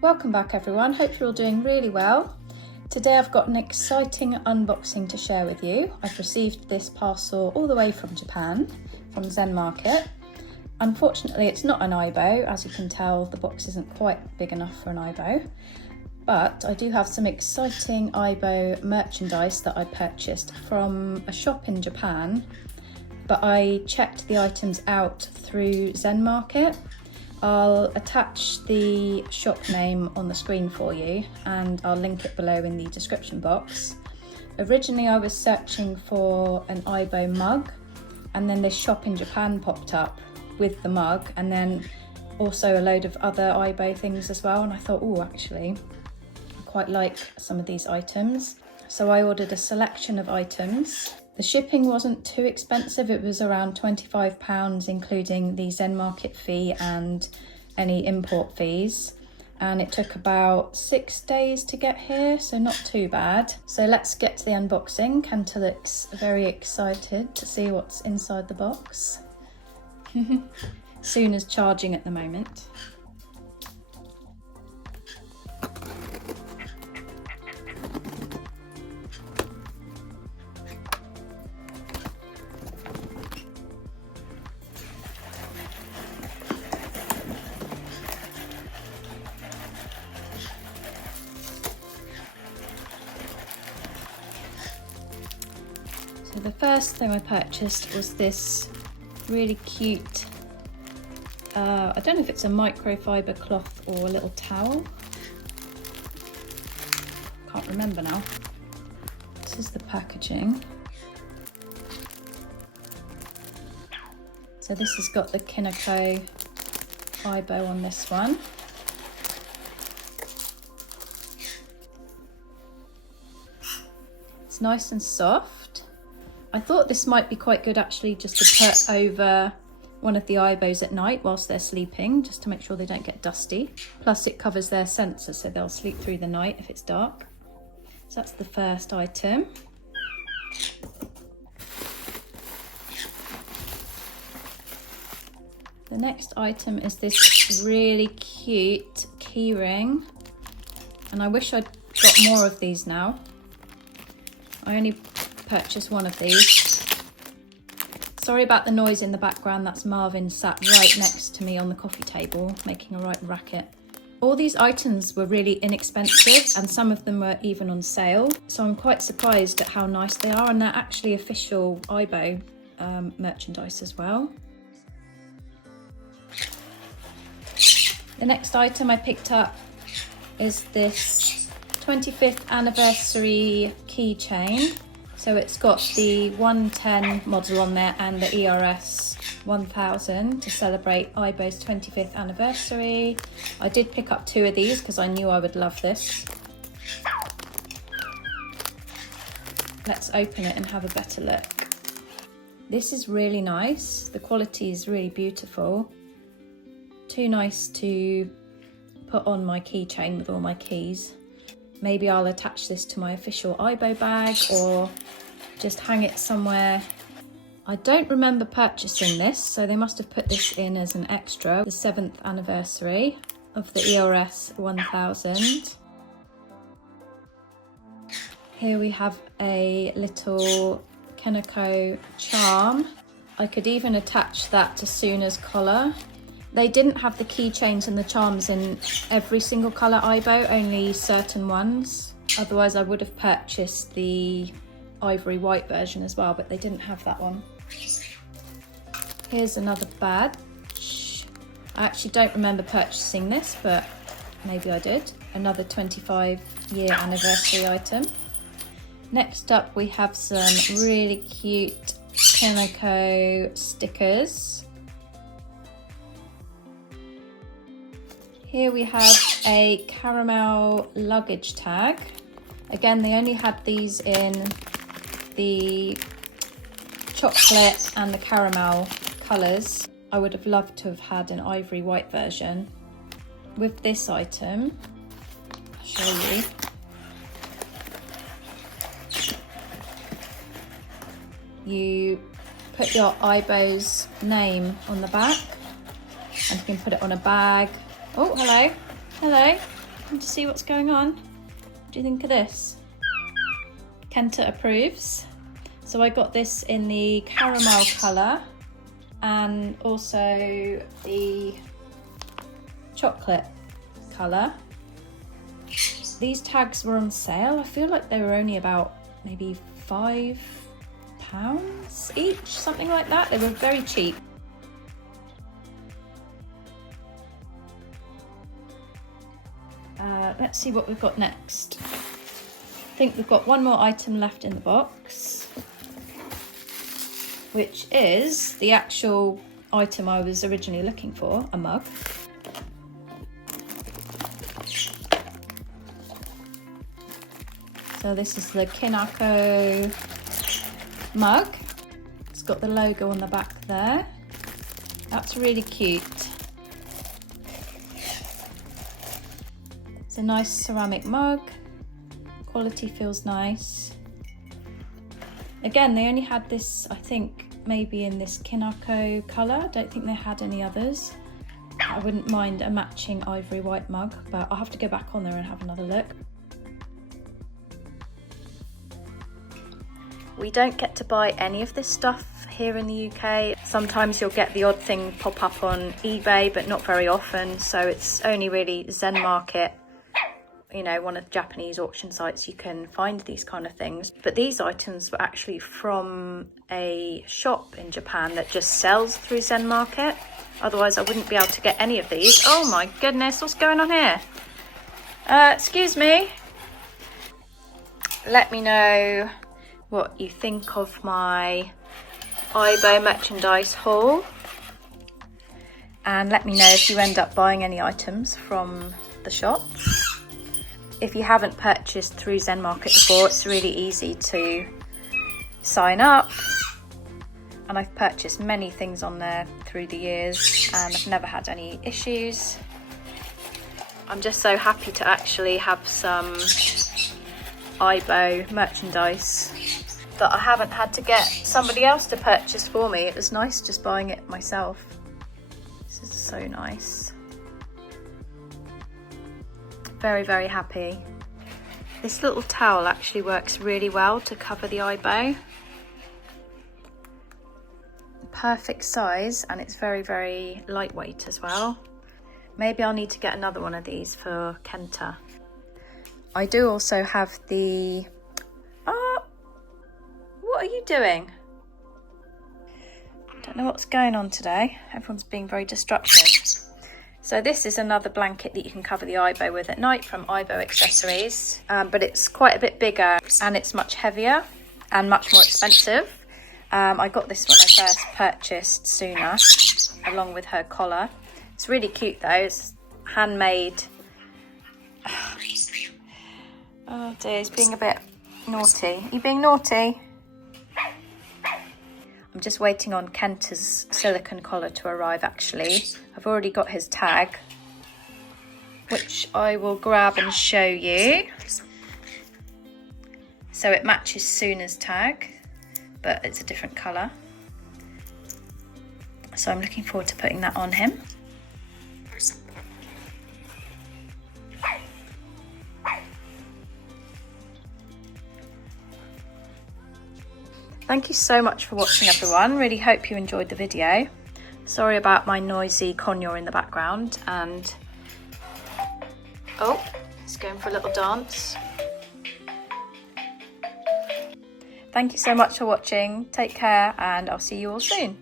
Welcome back everyone, hope you're all doing really well. Today I've got an exciting unboxing to share with you. I've received this parcel all the way from Japan, from Zen Market. Unfortunately it's not an Aibo, as you can tell the box isn't quite big enough for an Aibo. But I do have some exciting Aibo merchandise that I purchased from a shop in Japan. But I checked the items out through Zen Market. I'll attach the shop name on the screen for you and I'll link it below in the description box. Originally I was searching for an Aibo mug and then this shop in Japan popped up with the mug and then also a load of other Aibo things as well, and I thought, oh, actually I quite like some of these items. So I ordered a selection of items. The shipping wasn't too expensive, it was around £25 including the Zen Market fee and any import fees. And it took about 6 days to get here, so not too bad. So let's get to the unboxing. Kenta looks very excited to see what's inside the box. Soon is charging at the moment. So the first thing I purchased was this really cute, I don't know if it's a microfiber cloth or a little towel. Can't remember now. This is the packaging. So this has got the Kinoko Aibo on this one. It's nice and soft. I thought this might be quite good actually just to put over one of the Aibos at night whilst they're sleeping, just to make sure they don't get dusty. Plus it covers their sensor so they'll sleep through the night if it's dark. So that's the first item. The next item is this really cute key ring, and I wish I'd got more of these now. I only purchased one of these. Sorry about the noise in the background, that's Marvin sat right next to me on the coffee table making a right racket. All these items were really inexpensive and some of them were even on sale, so I'm quite surprised at how nice they are, and they're actually official Aibo merchandise as well. The next item I picked up is this 25th anniversary keychain. So it's got the 110 model on there and the ERS 1000 to celebrate Aibo's 25th anniversary. I did pick up 2 of these because I knew I would love this. Let's open it and have a better look. This is really nice. The quality is really beautiful. Too nice to put on my keychain with all my keys. Maybe I'll attach this to my official Aibo bag or just hang it somewhere. I don't remember purchasing this, so they must have put this in as an extra. The 7th anniversary of the ERS 1000. Here we have a little Kinoko charm. I could even attach that to Suna's collar. They didn't have the keychains and the charms in every single colour Aibo, only certain ones. Otherwise I would have purchased the ivory white version as well, but they didn't have that one. Here's another badge. I actually don't remember purchasing this, but maybe I did. Another 25-year anniversary item. Next up we have some really cute Kinoko stickers. Here we have a caramel luggage tag. Again, they only had these in the chocolate and the caramel colours. I would have loved to have had an ivory white version. With this item, I'll show you. you put your Aibo's name on the back, and you can put it on a bag. Oh, hello, hello. Want to see what's going on? What do you think of this? Kenta approves. So I got this in the caramel colour and also the chocolate colour. These tags were on sale. I feel like they were only about maybe £5 each, something like that. They were very cheap. Let's see what we've got next. I think we've got one more item left in the box, which is the actual item I was originally looking for, a mug. So this is the Kinako mug. It's got the logo on the back there. That's really cute. It's a nice ceramic mug. Quality feels nice. Again, they only had this, I think, maybe in this Kinako colour. I don't think they had any others. I wouldn't mind a matching ivory white mug, but I'll have to go back on there and have another look. We don't get to buy any of this stuff here in the UK. Sometimes you'll get the odd thing pop up on eBay, but not very often. So it's only really Zen Market, you know, one of the Japanese auction sites you can find these kind of things. But these items were actually from a shop in Japan that just sells through Zen Market. Otherwise I wouldn't be able to get any of these. Oh my goodness, what's going on here? Excuse me. Let me know what you think of my Aibo merchandise haul, and let me know if you end up buying any items from the shop. If you haven't purchased through Zen Market before, it's really easy to sign up, and I've purchased many things on there through the years and I've never had any issues. I'm just so happy to actually have some Aibo merchandise that I haven't had to get somebody else to purchase for me. It was nice just buying it myself. This is so nice. Very, very happy. This little towel actually works really well to cover the Aibo. Perfect size, and it's very, very lightweight as well. Maybe I'll need to get another one of these for Kenta. I do also have the... What are you doing? Don't know what's going on today. Everyone's being very destructive. So this is another blanket that you can cover the Aibo with at night from Aibo Accessories, but it's quite a bit bigger and it's much heavier and much more expensive. I got this when I first purchased Suna, along with her collar. It's really cute though. It's handmade. Oh dear, he's being a bit naughty. Are you being naughty? I'm just waiting on Kenta's silicone collar to arrive actually. I've already got his tag, which I will grab and show you. So it matches Suna's tag, but it's a different colour. So I'm looking forward to putting that on him. Thank you so much for watching, everyone. Really hope you enjoyed the video. Sorry about my noisy conure in the background, and oh, he's going for a little dance. Thank you so much for watching. Take care, and I'll see you all soon.